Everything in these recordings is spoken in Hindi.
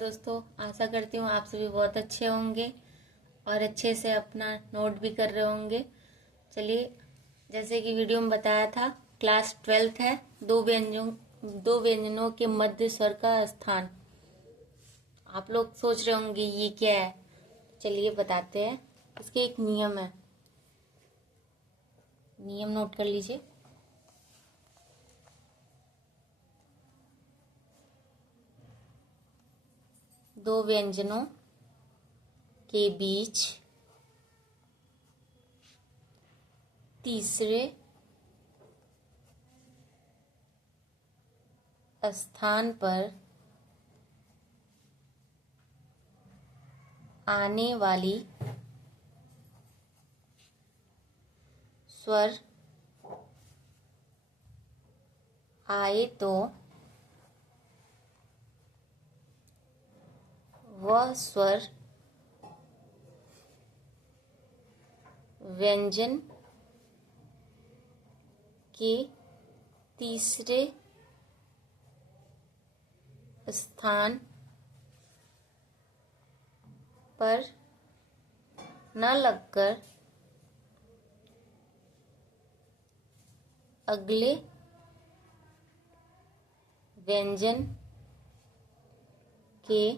दोस्तों, आशा करती हूँ आप सभी बहुत अच्छे होंगे और अच्छे से अपना नोट भी कर रहे होंगे। चलिए, जैसे कि वीडियो में बताया था, क्लास 12th है। दो व्यंजनों के मध्य स्वर का स्थान। आप लोग सोच रहे होंगे ये क्या है। चलिए बताते हैं। इसके एक नियम है, नियम नोट कर लीजिए। दो व्यंजनों के बीच तीसरे स्थान पर आने वाली स्वर आए तो वह स्वर व्यंजन के तीसरे स्थान पर न लगकर अगले व्यंजन के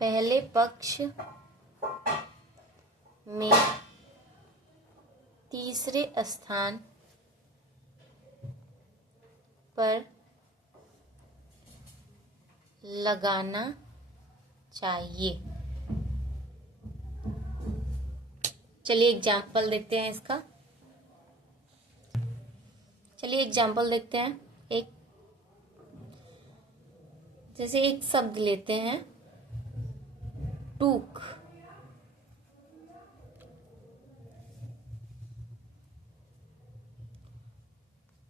पहले पक्ष में तीसरे स्थान पर लगाना चाहिए। चलिए एग्जाम्पल देखते हैं इसका। चलिए एग्जाम्पल देखते हैं। जैसे एक शब्द लेते हैं, टूक।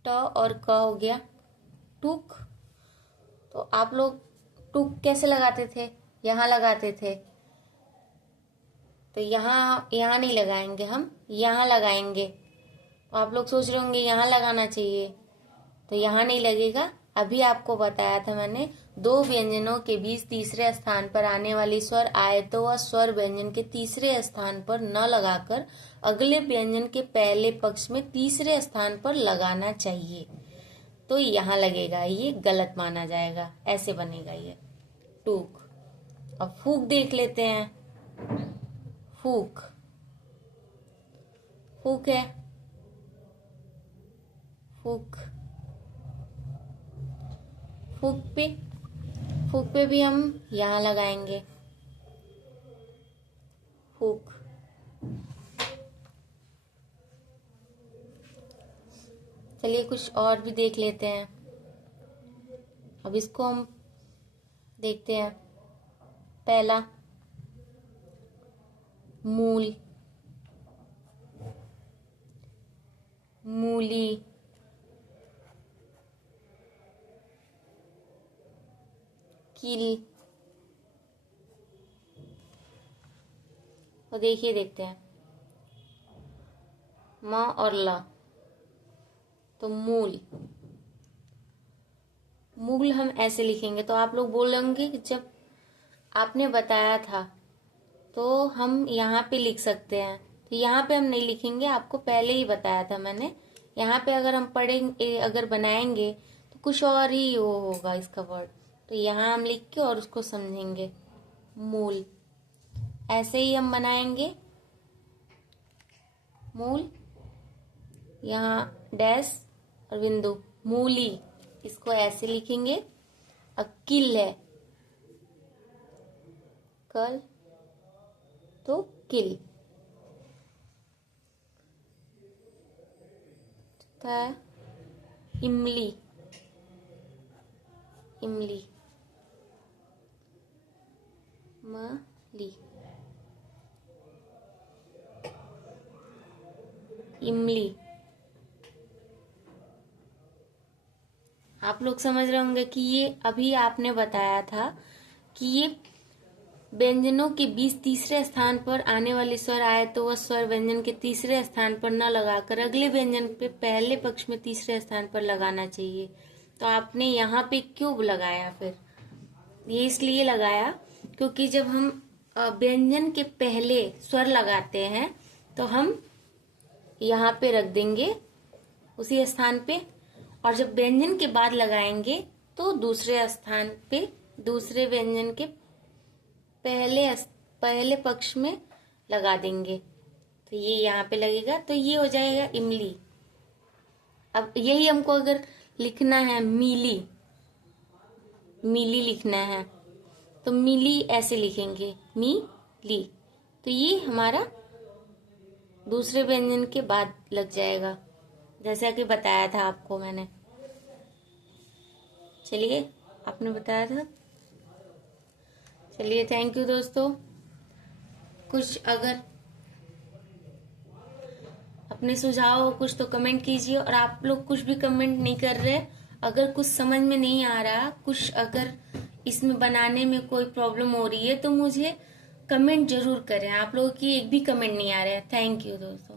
ट और क हो गया, टूक। तो आप लोग टूक कैसे लगाते थे? यहाँ लगाते थे। तो यहाँ नहीं लगाएंगे, हम यहाँ लगाएंगे। तो आप लोग सोच रहे होंगे यहाँ लगाना चाहिए, तो यहाँ नहीं लगेगा। अभी आपको बताया था मैंने, दो व्यंजनों के बीच तीसरे स्थान पर आने वाली स्वर आए तो वह स्वर व्यंजन के तीसरे स्थान पर न लगाकर अगले व्यंजन के पहले पक्ष में तीसरे स्थान पर लगाना चाहिए। तो यहाँ लगेगा, ये गलत माना जाएगा। ऐसे बनेगा ये टूक। अब फूक देख लेते हैं। फूक, फूक है, फूक। फूक पे भी हम यहाँ लगाएंगे, फूक। चलिए कुछ और भी देख लेते हैं। अब इसको हम देखते हैं। पहला, मूल, मूली, कील। तो देखिए, देखते हैं। म और ला, तो मूल। मूल हम ऐसे लिखेंगे। तो आप लोग बोलेंगे कि जब आपने बताया था तो हम यहाँ पे लिख सकते हैं। तो यहाँ पे हम नहीं लिखेंगे, आपको पहले ही बताया था मैंने। यहाँ पे अगर हम पढ़ेंगे, अगर बनाएंगे तो कुछ और ही वो होगा इसका वर्ड। तो यहाँ हम लिख के और उसको समझेंगे, मूल। ऐसे ही हम बनाएंगे, मूल, यहाँ डैश और बिंदु, मूली। इसको ऐसे लिखेंगे। अकिल है, कल, तो किल। इमली, इमली, मली, इमली। आप लोग समझ रहे होंगे कि ये अभी आपने बताया था कि ये व्यंजनों के बीच तीसरे स्थान पर आने वाले स्वर आए तो वह स्वर व्यंजन के तीसरे स्थान पर न लगाकर अगले व्यंजन पे पहले पक्ष में तीसरे स्थान पर लगाना चाहिए। तो आपने यहाँ पे क्यों लगाया? फिर ये इसलिए लगाया क्योंकि जब हम व्यंजन के पहले स्वर लगाते हैं तो हम यहाँ पे रख देंगे उसी स्थान पे, और जब व्यंजन के बाद लगाएंगे तो दूसरे स्थान पे दूसरे व्यंजन के पहले पक्ष में लगा देंगे। तो ये यहाँ पे लगेगा, तो ये हो जाएगा इमली। अब यही हमको अगर लिखना है मिली, मिली लिखना है तो मिली ऐसे लिखेंगे, मिली। तो ये हमारा दूसरे व्यंजन के बाद लग जाएगा, जैसा कि बताया था आपको मैंने। चलिए, आपने बताया था। चलिए, थैंक यू दोस्तों। कुछ अगर अपने सुझाव हो कुछ तो कमेंट कीजिए, और आप लोग कुछ भी कमेंट नहीं कर रहे, अगर कुछ समझ में नहीं आ रहा, कुछ अगर इसमें बनाने में कोई प्रॉब्लम हो रही है तो मुझे कमेंट जरूर करें। आप लोगों की एक भी कमेंट नहीं आ रहा है। थैंक यू दोस्तों।